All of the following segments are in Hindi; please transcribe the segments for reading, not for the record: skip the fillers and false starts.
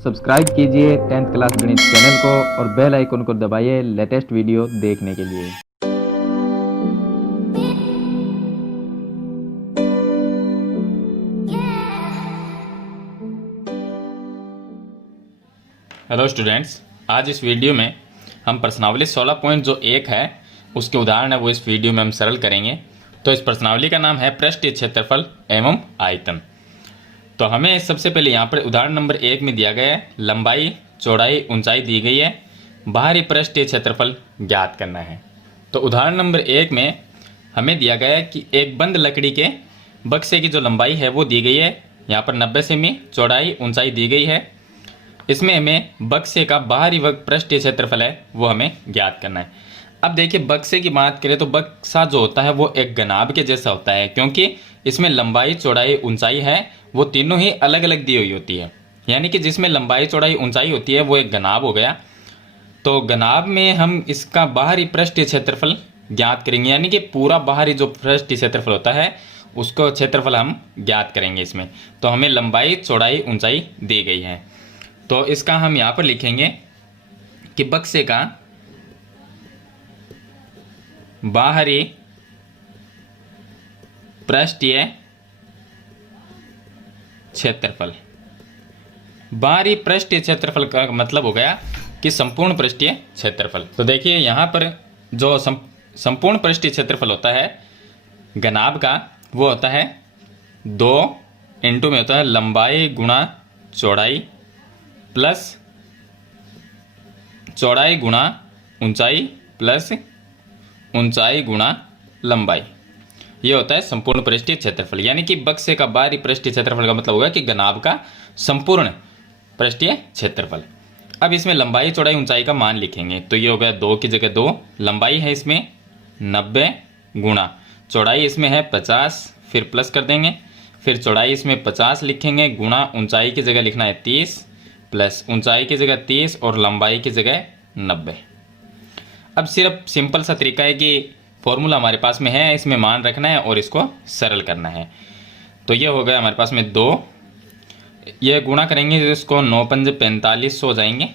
सब्सक्राइब कीजिए 10th क्लास गणित चैनल को और बेल आइकन को दबाइए लेटेस्ट वीडियो देखने के लिए। हेलो स्टूडेंट्स, आज इस वीडियो में हम प्रश्नावली 16.1 है उसके उदाहरण है वो इस वीडियो में हम सरल करेंगे। तो इस प्रश्नावली का नाम है पृष्ठीय क्षेत्रफल एवं आयतन। तो हमें सबसे पहले यहाँ पर उदाहरण नंबर 1 में दिया गया है लंबाई, चौड़ाई, ऊंचाई दी गई है, बाहरी पृष्ठीय क्षेत्रफल ज्ञात करना है। तो उदाहरण नंबर 1 में हमें दिया गया है कि एक बंद लकड़ी के बक्से की जो लंबाई है वो दी गई है, यहाँ पर 90 सेमी, चौड़ाई, ऊंचाई दी गई है। इसमें हमें बक्से का बाहरी पृष्ठीय क्षेत्रफल है वो हमें ज्ञात करना है। अब देखिए, बक्से की बात करें तो बक्सा जो होता है वो एक घनाभ के जैसा होता है, क्योंकि इसमें लंबाई, चौड़ाई, ऊंचाई है वो तीनों ही अलग अलग दी हुई होती है। यानी कि जिसमें लंबाई, चौड़ाई, ऊंचाई होती है वो एक घनाभ हो गया। तो घनाभ में हम इसका बाहरी पृष्ठीय क्षेत्रफल ज्ञात करेंगे, यानी कि पूरा बाहरी जो पृष्ठीय क्षेत्रफल होता है उसको क्षेत्रफल हम ज्ञात करेंगे इसमें। तो हमें लंबाई, चौड़ाई, ऊंचाई दी गई है। तो इसका हम यहाँ पर लिखेंगे कि बक्से का बाहरी पृष्ठीय क्षेत्रफल। बाहरी पृष्ठीय क्षेत्रफल का मतलब हो गया कि संपूर्ण पृष्ठीय क्षेत्रफल। तो देखिए यहाँ पर जो संपूर्ण पृष्ठीय क्षेत्रफल होता है घनाभ का वो होता है 2 इंटू में होता है लंबाई गुणा चौड़ाई प्लस चौड़ाई गुणा ऊंचाई प्लस ऊंचाई गुणा लंबाई। ये होता है संपूर्ण पृष्ठीय क्षेत्रफल। यानी कि बक्से का बाहरी पृष्ठीय क्षेत्रफल का मतलब होगा कि घनाभ का संपूर्ण पृष्ठीय क्षेत्रफल। अब इसमें लंबाई, चौड़ाई, ऊंचाई का मान लिखेंगे। तो ये हो गया 2 की जगह 2, लंबाई है इसमें 90 गुणा चौड़ाई इसमें है 50, फिर प्लस कर देंगे, फिर चौड़ाई इसमें 50 लिखेंगे गुणा ऊंचाई की जगह लिखना है 30 प्लस ऊंचाई की जगह 30 और लंबाई की जगह 90। अब सिर्फ सिंपल सा तरीका है कि फॉर्मूला हमारे पास में है, इसमें मान रखना है और इसको सरल करना है। तो ये हो गया हमारे पास में 2, ये गुणा करेंगे तो इसको 9 पंज 4500 हो जाएंगे,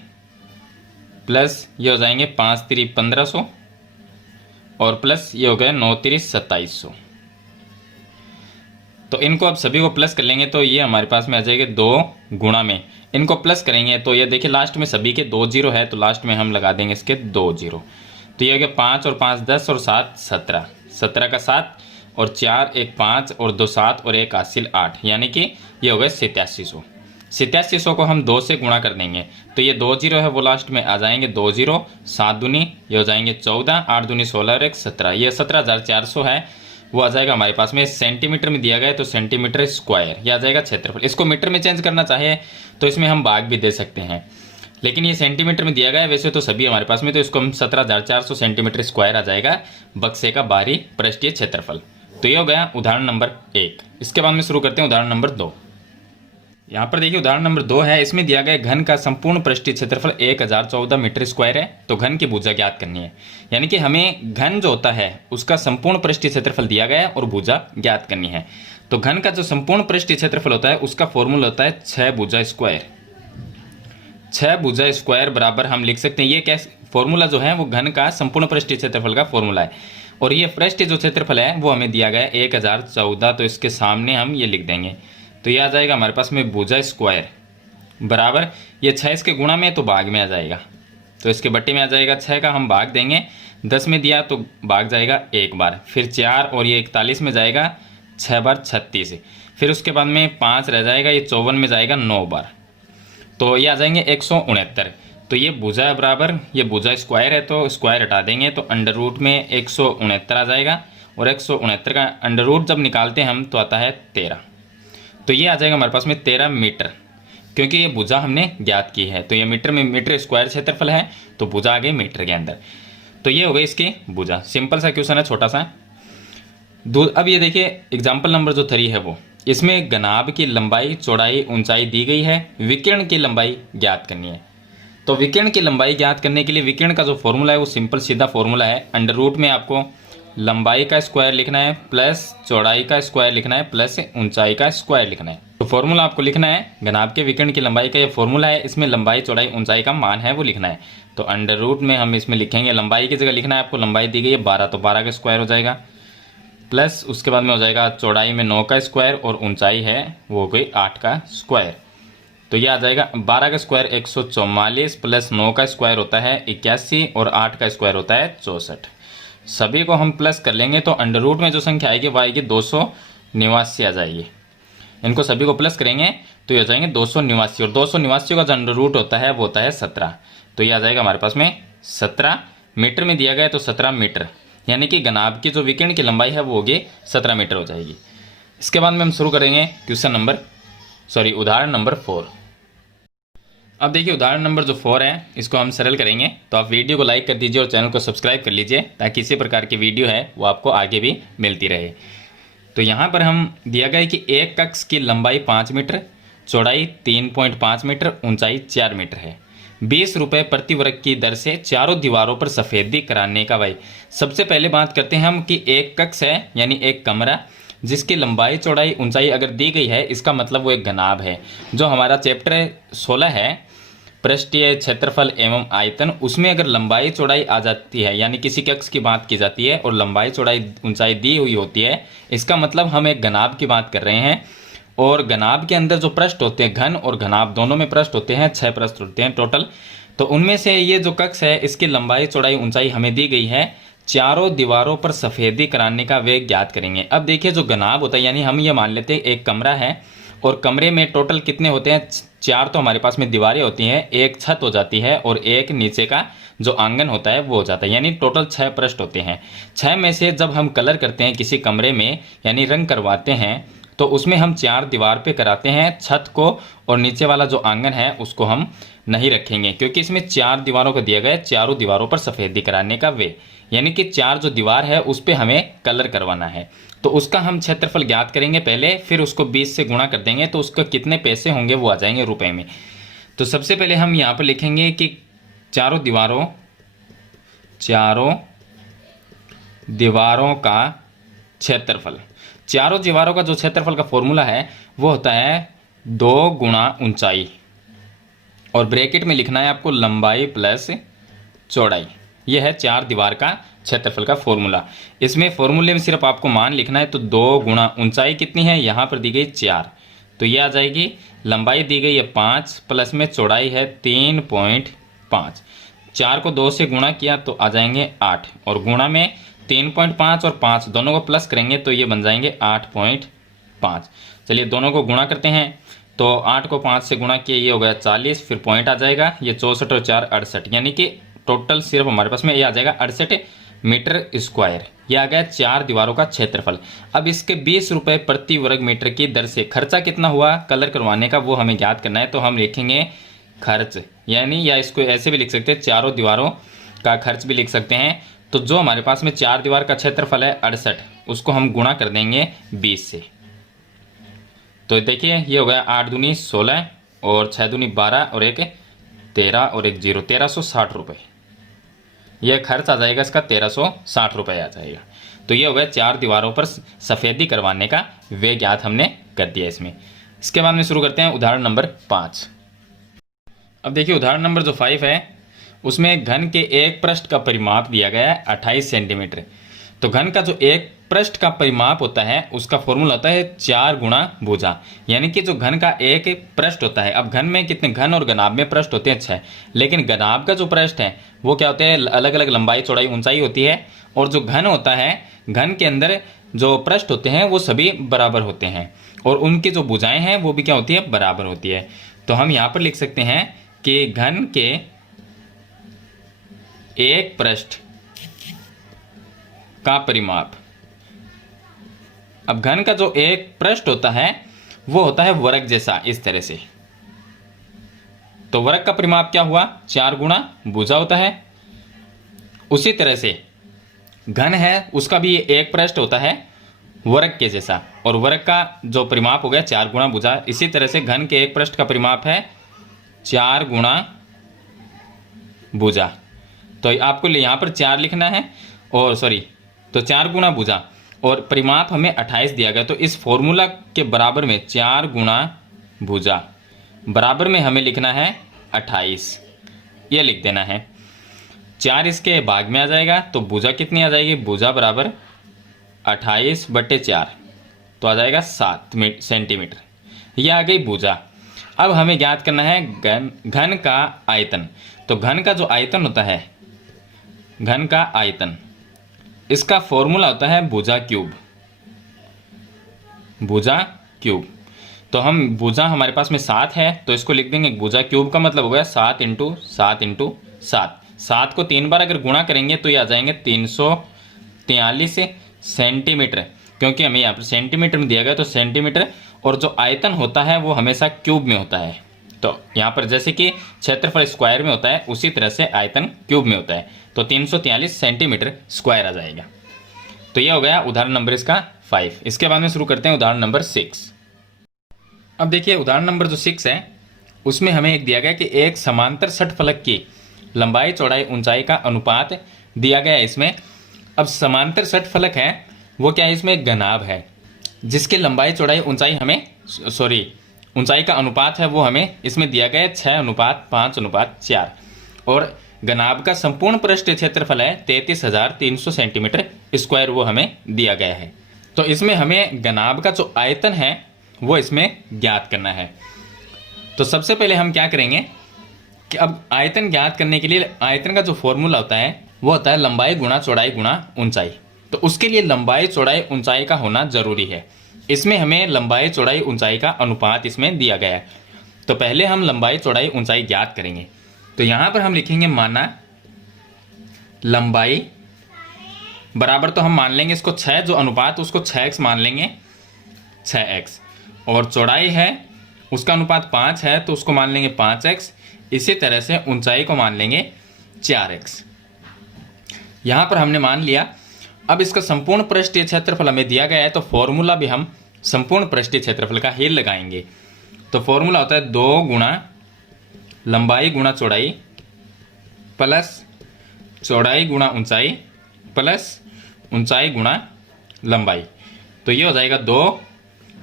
प्लस ये हो जाएंगे 5 3 1500 और प्लस ये हो गया 9 3 2700। तो इनको अब सभी को प्लस कर लेंगे तो ये हमारे पास में आ जाएगा 2 गुणा में इनको प्लस करेंगे तो ये देखिए लास्ट में सभी के 2 जीरो है, तो लास्ट में हम लगा देंगे इसके 2 जीरो। तो ये हो गया 5 और 5 10 और 7 17, 17 का 7 और 4 1 5 और 2 7 और 1 हासिल 8, यानी कि ये हो गया 8700। 8700 को हम 2 से गुणा कर देंगे तो ये 2 जीरो है वो लास्ट में आ जाएंगे 2 जीरो, 7 दूनी ये हो जाएंगे 14, 8 दूनी 16 और 1 17, ये 17400 है वो आ जाएगा हमारे पास में। सेंटीमीटर में दिया गया है तो सेंटीमीटर स्क्वायर ये आ जाएगा क्षेत्रफल। इसको मीटर में चेंज करना चाहे तो इसमें हम भाग भी दे सकते हैं, लेकिन ये सेंटीमीटर में दिया गया है वैसे तो सभी हमारे पास में, तो इसको हम 17400 सेंटीमीटर स्क्वायर आ जाएगा बक्से का बाहरी पृष्ठीय क्षेत्रफल। तो ये हो गया उदाहरण नंबर 1। इसके बाद में शुरू करते हैं उदाहरण नंबर 2। यहाँ पर देखिए उदाहरण नंबर 2 है, इसमें दिया गया घन का संपूर्ण पृष्ठीय क्षेत्रफल 1014 मीटर स्क्वायर है। तो घन की भुजा ज्ञात करनी है, यानी कि हमें घन जो होता है उसका संपूर्ण पृष्ठीय क्षेत्रफल दिया गया है और भुजा ज्ञात करनी है। तो घन का जो संपूर्ण पृष्ठीय क्षेत्रफल होता है उसका फॉर्मूला होता है 6 भुजा स्क्वायर। 6 भुजा स्क्वायर बराबर हम लिख सकते हैं, ये क्या फॉर्मूला जो है वो घन का संपूर्ण पृष्ठीय क्षेत्रफल का फॉर्मूला है। और ये पृष्ठीय जो क्षेत्रफल है वो हमें दिया गया है 1014, तो इसके सामने हम ये लिख देंगे तो ये आ जाएगा हमारे पास में भुजा स्क्वायर बराबर ये 6 इसके गुणा में तो भाग में आ जाएगा, तो इसके बट्टे में आ जाएगा 6 का हम भाग देंगे, 10 में दिया तो भाग जाएगा 1 बार, फिर 4 और ये 41 में जाएगा 6 बार 36, फिर उसके बाद में 5 रह जाएगा, ये 54 में जाएगा 9 बार, तो ये आ जाएंगे 169। तो ये भुजा बराबर ये भुजा स्क्वायर है तो स्क्वायर हटा देंगे तो अंडर रूट में 169 आ जाएगा और 169 का अंडर रूट जब निकालते हैं हम तो आता है 13। तो ये आ जाएगा हमारे पास में 13 मीटर, क्योंकि ये भुजा हमने ज्ञात की है। तो ये मीटर में मीटर स्क्वायर क्षेत्रफल है तो भुजा आ गई मीटर के अंदर। तो ये हो गई इसकी भुजा। सिंपल सा क्वेश्चन है, छोटा सा। अब ये देखिए एग्जाम्पल नंबर जो 3 है वो, इसमें घनाभ की लंबाई, चौड़ाई, ऊंचाई दी गई है, विकिरण की लंबाई ज्ञात करनी है। तो विकिरण की लंबाई ज्ञात करने के लिए विकिरण का जो फॉर्मूला है वो सिंपल सीधा फॉर्मूला है, अंडर रूट में आपको लंबाई का स्क्वायर लिखना है प्लस चौड़ाई का स्क्वायर लिखना है प्लस ऊंचाई का स्क्वायर लिखना है। तो फॉर्मूला आपको लिखना है, घनाभ के विकर्ण की लंबाई का ये फॉर्मूला है, इसमें लंबाई चौड़ाई ऊंचाई का मान है वो लिखना है। तो अंडर रूट में हम इसमें लिखेंगे, लंबाई की जगह लिखना है आपको, लंबाई दी गई है 12 तो 12 का स्क्वायर हो जाएगा, प्लस उसके बाद में हो जाएगा चौड़ाई में 9 का स्क्वायर और ऊंचाई है वो हो गई 8 का स्क्वायर। तो ये आ जाएगा 12 का स्क्वायर 144 प्लस 9 का स्क्वायर होता है 81 और 8 का स्क्वायर होता है 64। सभी को हम प्लस कर लेंगे तो अंडर रूट में जो संख्या आएगी वो आएगी 289 आ जाएगी। इनको सभी को प्लस करेंगे तो ये हो जाएंगे 289 और 289 का जो अंडर रूट होता है वो होता है 17। तो ये आ जाएगा हमारे पास में 17 मीटर में दिया गया है, तो 17 मीटर, यानी कि घनाभ की जो विकर्ण की लंबाई है वो होगी 17 मीटर हो जाएगी। इसके बाद में हम शुरू करेंगे उदाहरण नंबर 4। अब देखिए उदाहरण नंबर जो 4 है इसको हम सरल करेंगे। तो आप वीडियो को लाइक कर दीजिए और चैनल को सब्सक्राइब कर लीजिए ताकि इसी प्रकार की वीडियो है वो आपको आगे भी मिलती रहे। तो यहाँ पर हम दिया गया है कि एक कक्ष की लंबाई 5 मीटर, चौड़ाई 3.5 मीटर, ऊंचाई 4 मीटर है। 20 रुपये प्रति वर्ग की दर से चारों दीवारों पर सफ़ेदी कराने का। भाई सबसे पहले बात करते हैं हम कि एक कक्ष है यानी एक कमरा जिसकी लंबाई चौड़ाई ऊंचाई अगर दी गई है, इसका मतलब वो एक घनाभ है। जो हमारा चैप्टर 16 है पृष्ठीय क्षेत्रफल एवं आयतन, उसमें अगर लंबाई चौड़ाई आ जाती है यानी किसी कक्ष की बात की जाती है और लंबाई चौड़ाई ऊंचाई दी हुई होती है, इसका मतलब हम एक घनाभ की बात कर रहे हैं। और घनाभ के अंदर जो पृष्ठ होते हैं, घन और घनाभ दोनों में पृष्ठ होते हैं, 6 पृष्ठ होते हैं टोटल। तो उनमें से ये जो कक्ष है इसकी लंबाई चौड़ाई ऊंचाई हमें दी गई है, चारों दीवारों पर सफ़ेदी कराने का वेग ज्ञात करेंगे। अब देखिए जो घनाभ होता है यानी हम ये मान लेते हैं एक कमरा है और कमरे में टोटल कितने होते हैं, 4 तो हमारे पास में दीवारें होती हैं, एक छत हो जाती है और एक नीचे का जो आंगन होता है वो हो जाता है, यानी टोटल 6 पृष्ठ होते हैं। 6 में से जब हम कलर करते हैं किसी कमरे में यानी रंग करवाते हैं तो उसमें हम 4 दीवार पे कराते हैं छत को, और नीचे वाला जो आंगन है उसको हम नहीं रखेंगे क्योंकि इसमें 4 दीवारों का दिया गया है, चारों दीवारों पर सफ़ेदी कराने का वे, यानी कि 4 जो दीवार है उस पर हमें कलर करवाना है। तो उसका हम क्षेत्रफल ज्ञात करेंगे पहले, फिर उसको 20 से गुणा कर देंगे तो उसका कितने पैसे होंगे वो आ जाएंगे रुपए में। तो सबसे पहले हम यहाँ पर लिखेंगे कि चारों दीवारों का क्षेत्रफल। चारों दीवारों का जो क्षेत्रफल का फॉर्मूला है वो होता है 2 गुणा ऊंचाई, और ब्रैकेट में लिखना है आपको लंबाई प्लस चौड़ाई। यह है 4 दीवार का क्षेत्रफल का फॉर्मूला। इसमें फॉर्मूले में सिर्फ आपको मान लिखना है, तो 2 गुणा ऊंचाई कितनी है, यहाँ पर दी गई 4, तो ये आ जाएगी। लंबाई दी गई है 5 प्लस में चौड़ाई है 3.5। 4 को 2 से गुणा किया तो आ जाएंगे 8, और गुणा में 3.5 और 5 दोनों को प्लस करेंगे तो ये बन जाएंगे 8.5। चलिए दोनों को गुणा करते हैं, तो 8 को 5 से गुणा किया ये हो गया 40, फिर पॉइंट आ जाएगा, ये 64 और 4 68, यानी कि टोटल सिर्फ हमारे पास में ये आ जाएगा 68 मीटर स्क्वायर। ये आ गया 4 दीवारों का क्षेत्रफल। अब इसके 20 रुपये प्रति वर्ग मीटर की दर से खर्चा कितना हुआ कलर करवाने का वो हमें ज्ञात करना है। तो हम लिखेंगे खर्च, यानी या इसको ऐसे भी लिख सकते हैं, चारों दीवारों का खर्च भी लिख सकते हैं। तो जो हमारे पास में 4 दीवार का क्षेत्रफल है 68, उसको हम गुणा कर देंगे 20 से। तो देखिए ये हो गया 8 दूनी 16 और 6 दूनी 12 और एक 13 और एक 0, 1360 रुपये। यह खर्च आ जाएगा इसका 1360 रुपये आ जाएगा। तो ये हो गया 4 दीवारों पर सफ़ेदी करवाने का वे ज्ञात हमने कर दिया इसमें। इसके बाद में शुरू करते हैं उदाहरण नंबर 5। अब देखिए उदाहरण नंबर जो 5 है उसमें घन के एक पृष्ठ का परिमाप दिया गया है 28 सेंटीमीटर। तो घन का जो एक पृष्ठ का परिमाप होता है उसका फॉर्मूला होता है 4 गुणा भुजा, यानी कि जो घन का एक पृष्ठ होता है, अब घन में कितने, घन और घनाभ में पृष्ठ होते हैं 6, लेकिन घनाभ का जो पृष्ठ है वो क्या होते हैं, अलग अलग लंबाई चौड़ाई ऊंचाई होती है, और जो घन होता है घन के अंदर जो पृष्ठ होते हैं वो सभी बराबर होते हैं, और उनकी जो भुजाएं हैं वो भी क्या होती है, बराबर होती है। तो हम यहाँ पर लिख सकते हैं कि घन के एक पृष्ठ का परिमाप, अब घन का जो एक पृष्ठ होता है वो होता है वर्ग जैसा इस तरह से। तो वर्ग का परिमाप क्या हुआ, 4 गुणा भुजा होता है। उसी तरह से घन है उसका भी एक पृष्ठ होता है वर्ग के जैसा, और वर्ग का जो परिमाप हो गया 4 गुणा भुजा। इसी तरह से घन के एक पृष्ठ का परिमाप है 4 गुणा भुजा। तो आपको यहाँ पर 4 लिखना है, और सॉरी, तो 4 गुना भुजा और परिमाप हमें 28 दिया गया, तो इस फॉर्मूला के बराबर में 4 गुना भुजा बराबर में हमें लिखना है 28, ये लिख देना है। 4 इसके भाग में आ जाएगा तो भुजा कितनी आ जाएगी, भुजा बराबर 28/4, तो आ जाएगा 7 सेंटीमीटर। ये आ गई भुजा। अब हमें ज्ञात करना है घन का आयतन। तो घन का जो आयतन होता है, घन का आयतन, इसका फॉर्मूला होता है भुजा क्यूब, भुजा क्यूब। तो हम भुजा हमारे पास में 7 है तो इसको लिख देंगे भुजा क्यूब का मतलब हो गया 7 × 7 × 7। 7 को 3 बार अगर गुणा करेंगे तो ये आ जाएंगे 343 सेंटीमीटर, क्योंकि हमें यहाँ पर सेंटीमीटर में दिया गया तो सेंटीमीटर, और जो आयतन होता है वो हमेशा क्यूब में होता है। तो यहाँ पर जैसे कि क्षेत्रफल स्क्वायर में होता है उसी तरह से आयतन क्यूब में होता है, तो 343 सेंटीमीटर स्क्वायर आ जाएगा। तो ये हो गया उदाहरण नंबर इसका 5। इसके बाद में शुरू करते हैं उदाहरण नंबर 6। अब देखिए उदाहरण नंबर जो 6 है उसमें हमें एक दिया गया कि एक समांतर षटफलक की लंबाई चौड़ाई ऊंचाई का अनुपात दिया गया है इसमें। अब समांतर षटफलक है वो क्या है, इसमें एक घनाभ है जिसकी लंबाई चौड़ाई ऊंचाई हमें ऊंचाई का अनुपात है वो हमें इसमें दिया गया है 6:5:4, और घनाभ का संपूर्ण पृष्ठीय क्षेत्रफल है 33,300 सेंटीमीटर स्क्वायर, वो हमें दिया गया है। तो इसमें हमें घनाभ का जो आयतन है वो इसमें ज्ञात करना है। तो सबसे पहले हम क्या करेंगे कि अब आयतन ज्ञात करने के लिए आयतन का जो फॉर्मूला होता है वो होता है लंबाई गुणा चौड़ाई गुणा ऊंचाई। तो उसके लिए लंबाई चौड़ाई ऊंचाई का होना जरूरी है। इसमें हमें लंबाई चौड़ाई ऊंचाई का अनुपात इसमें दिया गया है। तो पहले हम लंबाई चौड़ाई ऊंचाई ज्ञात करेंगे। तो यहाँ पर हम लिखेंगे माना लंबाई बराबर, तो हम मान लेंगे इसको 6, जो अनुपात उसको 6x मान लेंगे, 6x, और चौड़ाई है उसका अनुपात 5 है तो उसको मान लेंगे 5x। इसी तरह से ऊंचाई को मान लेंगे 4x। यहाँ पर हमने मान लिया। अब इसका संपूर्ण पृष्ठीय क्षेत्रफल हमें दिया गया है तो फॉर्मूला भी हम संपूर्ण पृष्ठीय क्षेत्रफल का ही लगाएंगे। तो फॉर्मूला होता है 2 गुणा लंबाई गुणा चौड़ाई प्लस चौड़ाई गुणा ऊंचाई प्लस ऊंचाई गुणा लंबाई। तो ये हो जाएगा 2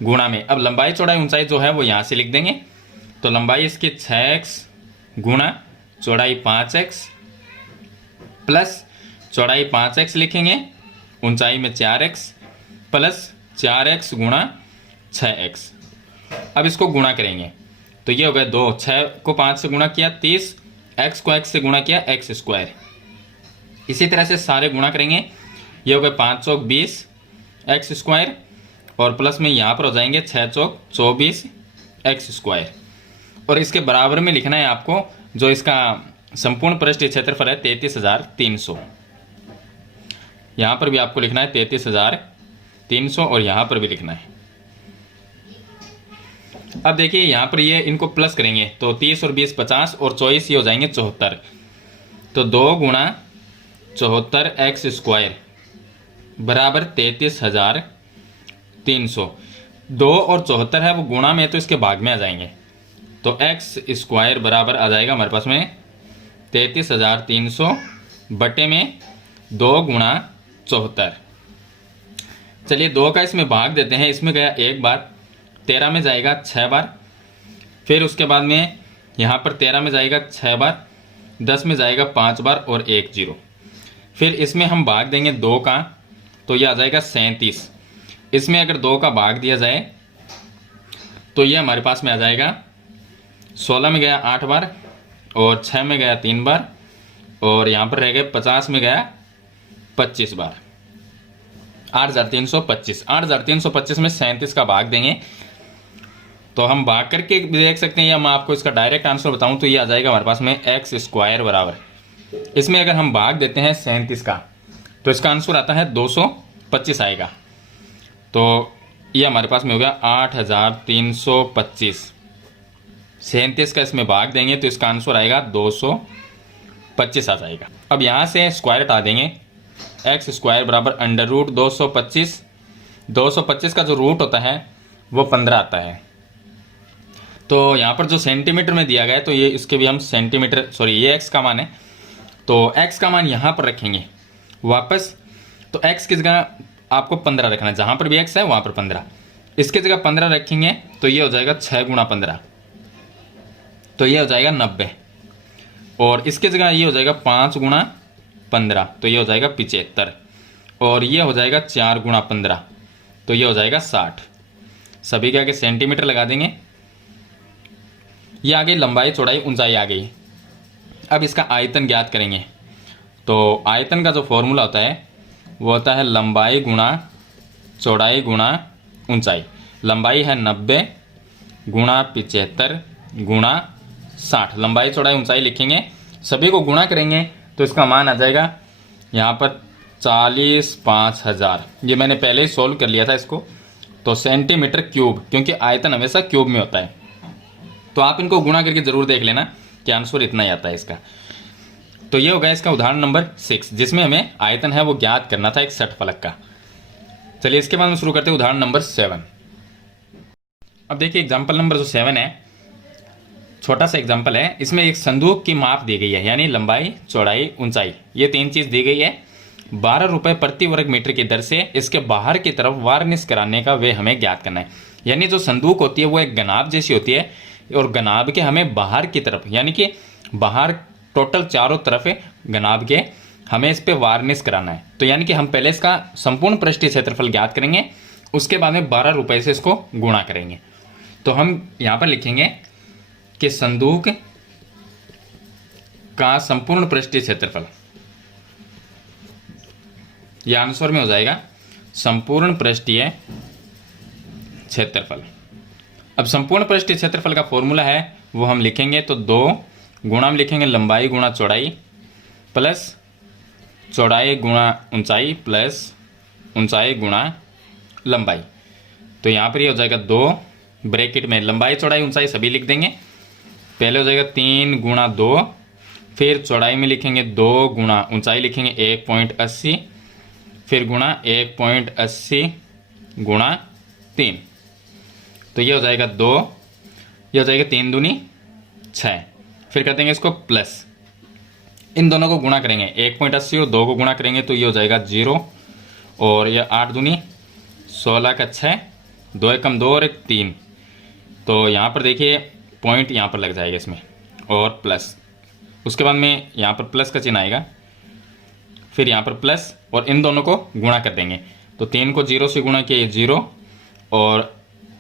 गुणा में, अब लंबाई चौड़ाई ऊंचाई जो है वो यहाँ से लिख देंगे। तो लंबाई इसकी 6x गुणा चौड़ाई 5x प्लस चौड़ाई 5x लिखेंगे, ऊंचाई में 4x प्लस 4x गुणा 6x। अब इसको गुणा करेंगे तो ये हो गया 2, 6 को 5 से गुणा किया 30, x को x से गुणा किया x स्क्वायर। इसी तरह से सारे गुणा करेंगे, ये हो गया 5 चौक 20 x स्क्वायर, और प्लस में यहाँ पर हो जाएंगे 6 चौक 24 x स्क्वायर। और इसके बराबर में लिखना है आपको जो इसका संपूर्ण पृष्ठीय क्षेत्रफल है 33,300। यहाँ पर भी आपको लिखना है 33,300 और यहाँ पर भी लिखना है। अब देखिए यहाँ पर ये इनको प्लस करेंगे तो 30 और 20 50 और 24 ये हो जाएंगे 74। तो 2 गुणा 74 x स्क्वायर बराबर 33,300। 2 और 74 है वो गुणा में तो इसके भाग में आ जाएंगे, तो x स्क्वायर बराबर आ जाएगा हमारे पास में 33,300 बटे में 2 गुणा 74। चलिए 2 का इसमें भाग देते हैं, इसमें गया 1 बार, 13 में जाएगा 6 बार, फिर उसके बाद में यहाँ पर 13 में जाएगा 6 बार, 10 में जाएगा 5 बार और 1 0। फिर इसमें हम भाग देंगे 2 का तो ये आ जाएगा 37। इसमें अगर 2 का भाग दिया जाए तो ये हमारे पास में आ जाएगा 16 में गया 8 बार और 6 में गया 3 बार और यहाँ पर रह गए 50 में गया 25 बार, 8,325। 8,325 में 37 का भाग देंगे तो हम भाग करके देख सकते हैं, या मैं आपको इसका डायरेक्ट आंसर बताऊं तो ये आ जाएगा हमारे पास में x स्क्वायर बराबर, इसमें अगर हम भाग देते हैं 37 का तो इसका आंसर आता है 225 आएगा। तो ये हमारे पास में हो गया 8,325। 37 का इसमें भाग देंगे तो इसका आंसर आएगा 225 आ जाएगा। अब यहाँ से स्क्वायर हटा देंगे, x स्क्वायर बराबर अंडर रूट 225। 225 का जो रूट होता है वो 15 आता है। तो यहाँ पर जो सेंटीमीटर में दिया गया है तो ये इसके भी हम सेंटीमीटर, सॉरी ये x का मान है तो x का मान यहाँ पर रखेंगे वापस, तो x की जगह आपको 15 रखना है, जहाँ पर भी x है वहाँ पर 15, इसकी जगह 15 रखेंगे तो ये हो जाएगा 6 गुणा 15, तो ये हो जाएगा 90, और इसकी जगह ये हो जाएगा 5 गुणा 15, तो ये हो जाएगा 75, और ये हो जाएगा 4 गुणा 15, तो ये हो जाएगा 60। सभी के आगे सेंटीमीटर लगा देंगे। ये आ गई लंबाई चौड़ाई ऊंचाई आ गई। अब इसका आयतन ज्ञात करेंगे। तो आयतन का जो फॉर्मूला होता है वो होता है लंबाई गुणा चौड़ाई गुणा ऊंचाई। लंबाई है 90 गुणा 75 गुणा 60। लंबाई चौड़ाई ऊंचाई लिखेंगे, सभी को गुणा करेंगे तो इसका मान आ जाएगा यहाँ पर 40,05,000। ये मैंने पहले ही सोल्व कर लिया था इसको। तो सेंटीमीटर क्यूब, क्योंकि आयतन हमेशा क्यूब में होता है, तो आप इनको गुणा करके ज़रूर देख लेना कि आंसर इतना ही आता है इसका। तो ये हो गया इसका उदाहरण नंबर 6, जिसमें हमें आयतन है वो ज्ञात करना था एक षटफलक का। चलिए इसके बाद हम शुरू करते हैं उदाहरण नंबर 7। अब देखिए एग्जाम्पल नंबर जो 7 है, छोटा सा एग्जाम्पल है। इसमें एक संदूक की माप दी गई है, यानी लंबाई चौड़ाई ऊंचाई, ये 3 चीज़ दी गई है। 12 रुपये प्रति वर्ग मीटर की दर से इसके बाहर की तरफ वार्निश कराने का वे हमें ज्ञात करना है। यानी जो संदूक होती है वो एक गनाब जैसी होती है, और गनाब के हमें बाहर की तरफ, यानी कि बाहर टोटल चारों तरफ गनाब के हमें इस पे वार्निश कराना है। तो यानी कि हम पहले इसका संपूर्ण पृष्ठीय क्षेत्रफल ज्ञात करेंगे, उसके बाद में 12 रुपये से इसको गुणा करेंगे। तो हम यहाँ पर लिखेंगे कि संदूक का संपूर्ण पृष्ठीय क्षेत्रफल, यह आंसर में हो जाएगा संपूर्ण पृष्ठीय क्षेत्रफल। अब संपूर्ण पृष्ठीय क्षेत्रफल का फॉर्मूला है वो हम लिखेंगे, तो 2 गुणा में लिखेंगे लंबाई गुणा चौड़ाई प्लस चौड़ाई गुणा ऊंचाई प्लस ऊंचाई गुणा लंबाई। तो यहाँ पर ये हो जाएगा 2 ब्रैकेट में लंबाई चौड़ाई ऊंचाई सभी लिख देंगे। पहले हो जाएगा 3 गुणा 2, फिर चौड़ाई में लिखेंगे 2 गुणा ऊंचाई लिखेंगे 1.80, फिर गुणा 1.80 गुणा 3, तो ये हो जाएगा 2, ये हो जाएगा 3 दूनी 6। फिर कर देंगे इसको प्लस, इन दोनों को गुणा करेंगे 1.80 और 2 को गुणा करेंगे तो ये हो जाएगा 0, और ये 8 दूनी 16 का 6, 2 एकम 2 और 1 3। तो यहाँ पर देखिए पॉइंट यहाँ पर लग जाएगा इसमें, और प्लस, उसके बाद में यहाँ पर प्लस का चिन्ह आएगा, फिर यहाँ पर प्लस, और इन दोनों को गुणा कर देंगे। तो 3 को 0 से गुणा किया 0, और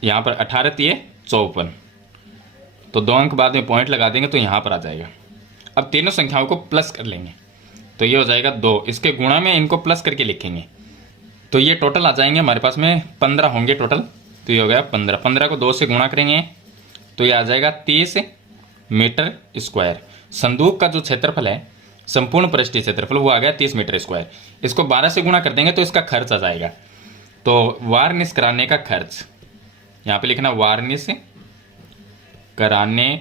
यहाँ पर 18 तिये 54, तो 2 अंक बाद में पॉइंट लगा देंगे तो यहाँ पर आ जाएगा। अब तीनों संख्याओं को प्लस कर लेंगे तो ये हो जाएगा 2, इसके गुणा में इनको प्लस करके लिखेंगे तो ये टोटल आ जाएंगे हमारे पास में 15 होंगे टोटल। तो ये हो गया 15, 15 को 2 से गुणा करेंगे तो ये आ जाएगा 30 मीटर स्क्वायर। संदूक का जो क्षेत्रफल है संपूर्ण पृष्ठीय क्षेत्रफल वो आ गया 30 मीटर स्क्वायर। इसको 12 से गुणा कर देंगे तो इसका खर्च आ जाएगा। तो वार्निश कराने का खर्च, यहाँ पे लिखना वार्निश कराने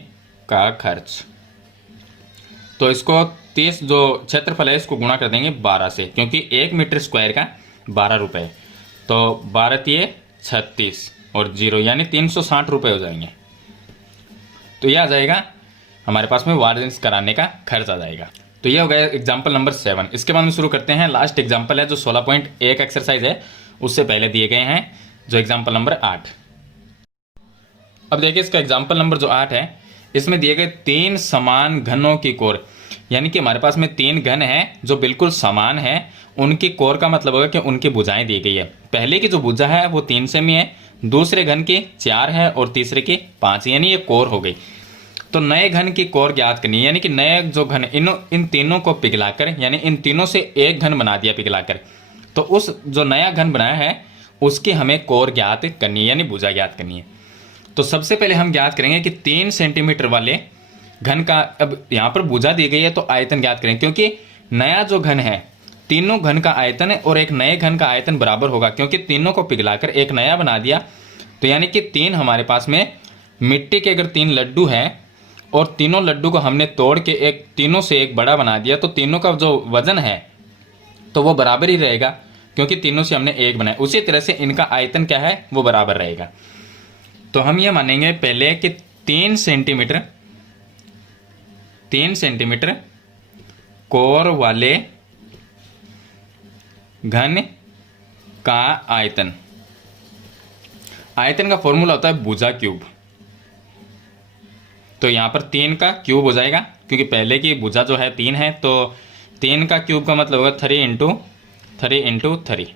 का खर्च। तो इसको 30 जो क्षेत्रफल है इसको गुणा कर देंगे 12 से, क्योंकि 1 मीटर स्क्वायर का 12 रुपये, तो 12 तिये 36 और 0 यानी 360 रुपये हो जाएंगे। तो ये आ जाएगा हमारे पास में वार्निश कराने का खर्च आ जाएगा। तो ये हो गया एग्जाम्पल नंबर 7। इसके बाद में शुरू करते हैं लास्ट एग्जाम्पल है जो 16.1 एक्सरसाइज है, उससे पहले दिए गए हैं जो एग्जाम्पल नंबर 8। अब देखिए इसका एग्जाम्पल नंबर जो 8 है, इसमें दिए गए 3 समान घनों की कोर, यानी कि हमारे पास में 3 घन हैं जो बिल्कुल समान है, उनकी कोर का मतलब होगा कि उनकी भुजाएं दी गई है। पहले की जो भुजा है वो 3 सेमी है, दूसरे घन की 4 है और तीसरे की 5, यानी ये कोर हो गई। तो नए घन की कोर ज्ञात करनी है, यानी कि नए जो घन इन तीनों को पिघलाकर, यानी इन तीनों से एक घन बना दिया पिघलाकर, तो उस जो नया घन बनाया है उसकी हमें कोर ज्ञात करनी है, यानी भुजा ज्ञात करनी है। तो सबसे पहले हम ज्ञात करेंगे कि 3 सेंटीमीटर वाले घन का, अब यहाँ पर भुजा दी गई है तो आयतन ज्ञात करेंगे, क्योंकि नया जो घन है तीनों घन का आयतन है और एक नए घन का आयतन बराबर होगा, क्योंकि तीनों को पिघलाकर एक नया बना दिया। तो यानी कि 3 हमारे पास में मिट्टी के अगर 3 लड्डू हैं और तीनों लड्डू को हमने तोड़ के एक तीनों से एक बड़ा बना दिया, तो तीनों का जो वजन है तो वो बराबर ही रहेगा, क्योंकि तीनों से हमने एक बनाया। उसी तरह से इनका आयतन क्या है वो बराबर रहेगा। तो हम ये मानेंगे पहले कि 3 सेंटीमीटर कोर वाले घन का आयतन। आयतन का फॉर्मूला होता है भुजा क्यूब। तो यहाँ पर 3 का क्यूब हो जाएगा, क्योंकि पहले की भुजा जो है 3 है, तो 3 का क्यूब का मतलब होगा 3 इंटू 3।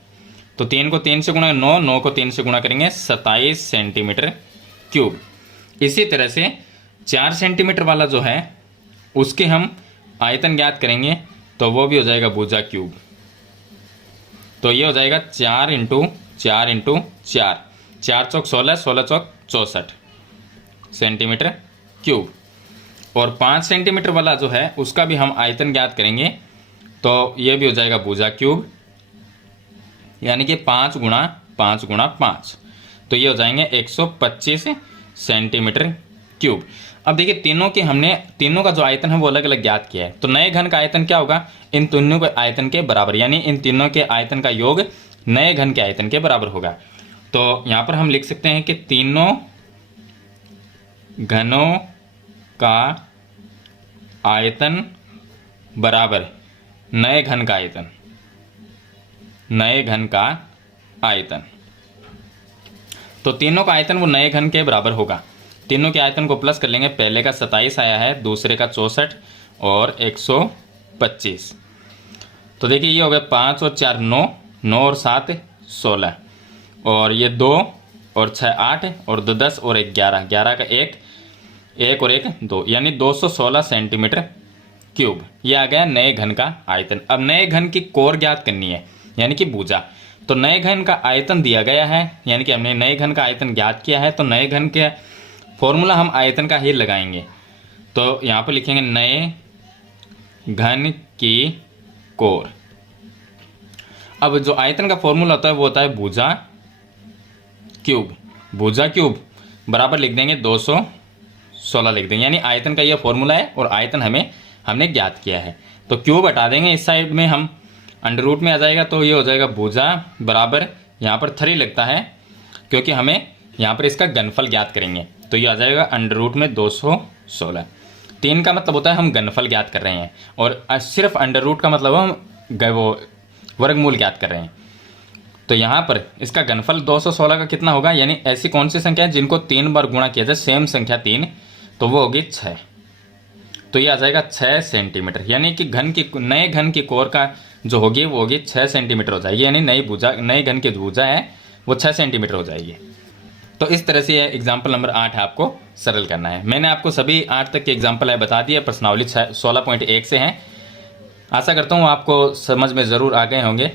तो 3 को 3 से गुणा 9, 9 को 3 से गुणा करेंगे 27 सेंटीमीटर क्यूब। इसी तरह से 4 सेंटीमीटर वाला जो है उसके हम आयतन ज्ञात करेंगे, तो वो भी हो जाएगा भुजा क्यूब। तो ये हो जाएगा 4 इंटू 4 इंटू 4, 4 चौक 16, 16 चौक 64 सेंटीमीटर क्यूब। और 5 सेंटीमीटर वाला जो है उसका भी हम आयतन ज्ञात करेंगे, तो ये भी हो जाएगा भुजा क्यूब, यानी कि 5 गुणा 5 गुणा 5, तो ये हो जाएंगे 125 सेंटीमीटर क्यूब। अब देखिए तीनों का जो आयतन है वो अलग अलग ज्ञात किया है, तो नए घन का आयतन क्या होगा, इन तीनों के आयतन के बराबर, यानी इन तीनों के आयतन का योग नए घन के आयतन के बराबर होगा। तो यहाँ पर हम लिख सकते हैं कि तीनों घनों का आयतन बराबर नए घन का आयतन, नए घन का आयतन। तो तीनों का आयतन वो नए घन के बराबर होगा। तीनों के आयतन को प्लस कर लेंगे, पहले का 27 आया है, दूसरे का 64 और 125। तो देखिए ये हो गया 5 और 4 9, 9 और 7 16, और ये 2 और 6 8, और 2 10 और 1 11, 11 का 1 और 1 2, यानी 216 सेंटीमीटर क्यूब। ये आ गया नए घन का आयतन। अब नए घन की कोर ज्ञात करनी है, यानी कि भुजा। तो नए घन का आयतन दिया गया है, यानी कि हमने नए घन का आयतन ज्ञात किया है, तो नए घन के फॉर्मूला हम आयतन का ही लगाएंगे। तो यहाँ पर लिखेंगे नए घन की कोर। अब जो आयतन का फॉर्मूला होता है वो होता है भुजा क्यूब। भुजा क्यूब बराबर लिख देंगे 216 लिख देंगे, यानी आयतन का यह फॉर्मूला है और आयतन हमने ज्ञात किया है। तो क्यूब हटा देंगे, इस साइड में हम अंडर रूट में आ जाएगा, तो ये हो जाएगा भुजा बराबर, यहाँ पर 3 लगता है क्योंकि हमें यहाँ पर इसका घनफल ज्ञात करेंगे, तो ये आ जाएगा अंडर रूट में 216। 3 का मतलब होता है हम घनफल ज्ञात कर रहे हैं, और सिर्फ अंडर रूट का मतलब हम वो वर्गमूल ज्ञात कर रहे हैं। तो यहाँ पर इसका घनफल 216 का कितना होगा, यानी ऐसी कौन सी संख्या है जिनको 3 बार गुणा किया जाए, सेम संख्या 3, तो वो होगी 6। तो ये आ जाएगा 6 सेंटीमीटर, यानी कि नए घन की कोर का जो होगी वो होगी 6 सेंटीमीटर हो जाएगी, यानी नए घन की भुजा है वो 6 सेंटीमीटर हो जाएगी। तो इस तरह से एग्जाम्पल नंबर 8 आपको सरल करना है। मैंने आपको सभी 8 तक के एग्जाम्पल है बता दिए, प्रश्नावली 16.1 से हैं। आशा करता हूँ आपको समझ में ज़रूर आ गए होंगे।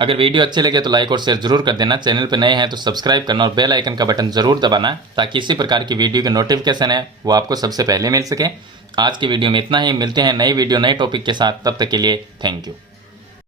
अगर वीडियो अच्छे लगे तो लाइक और शेयर जरूर कर देना। चैनल पर नए हैं तो सब्सक्राइब करना और बेल आइकन का बटन जरूर दबाना, ताकि इसी प्रकार की वीडियो के नोटिफिकेशन है वो आपको सबसे पहले मिल सके। आज की वीडियो में इतना ही, मिलते हैं नई वीडियो नए टॉपिक के साथ, तब तक के लिए थैंक यू।